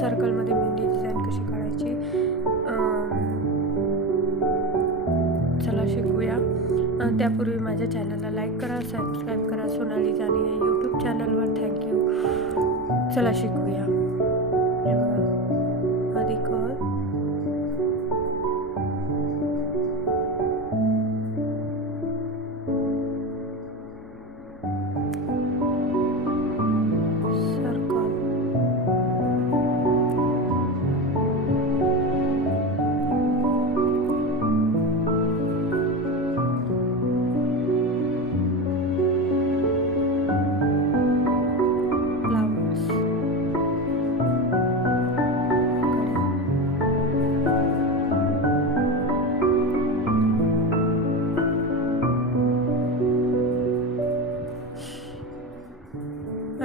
सर्कलमध्ये मेहंदी डिझाईन कशी काढायची चला शिकूया. त्यापूर्वी माझ्या चॅनलला लाईक करा, सबस्क्राईब करा. सोनाली जानी या यूट्यूब चॅनलवर. थँक्यू. चला शिकूया. हे बघा, आधी कर,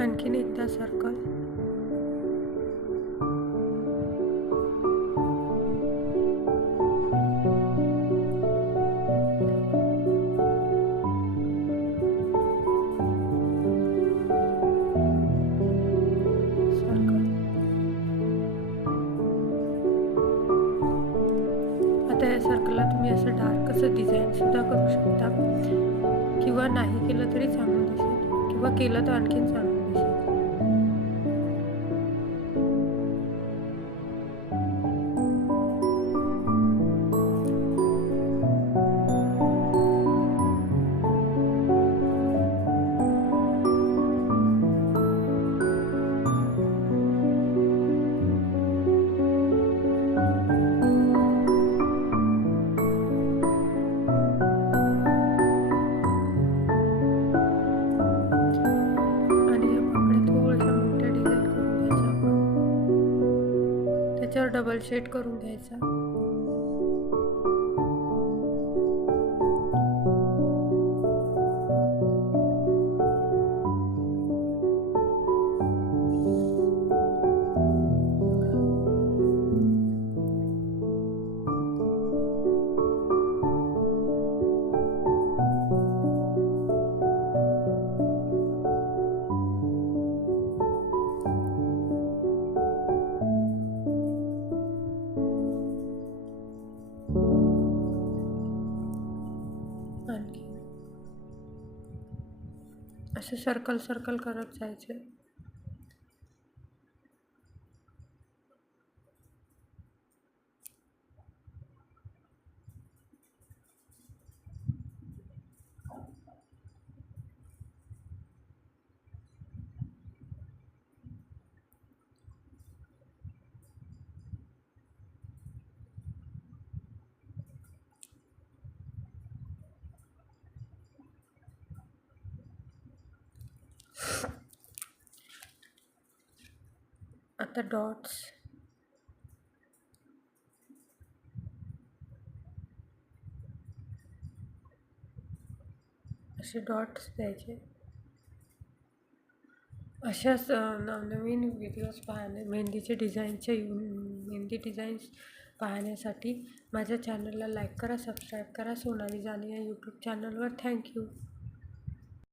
आणखीन एकदा सर्कल. आता या सर्कलला तुम्ही असं डार्क असं डिझाईन सुद्धा करू शकता, किंवा नाही केलं तरी चांगलं दिसेल, किंवा केलं तर आणखीन चांगलं दिसेल. त्याच्यावर डबल शेड करून घ्यायचा. असे सर्कल सर्कल करत जायचे. आता डॉट्स, असे डॉट्स द्यायचे. अशाच नवनवीन व्हिडिओज मेहंदी डिझाईन्स पाहण्यासाठी माझ्या चॅनलला लाईक करा, सबस्क्राईब करा. सोनाली जानी या यूट्यूब चॅनलवर. थँक्यू.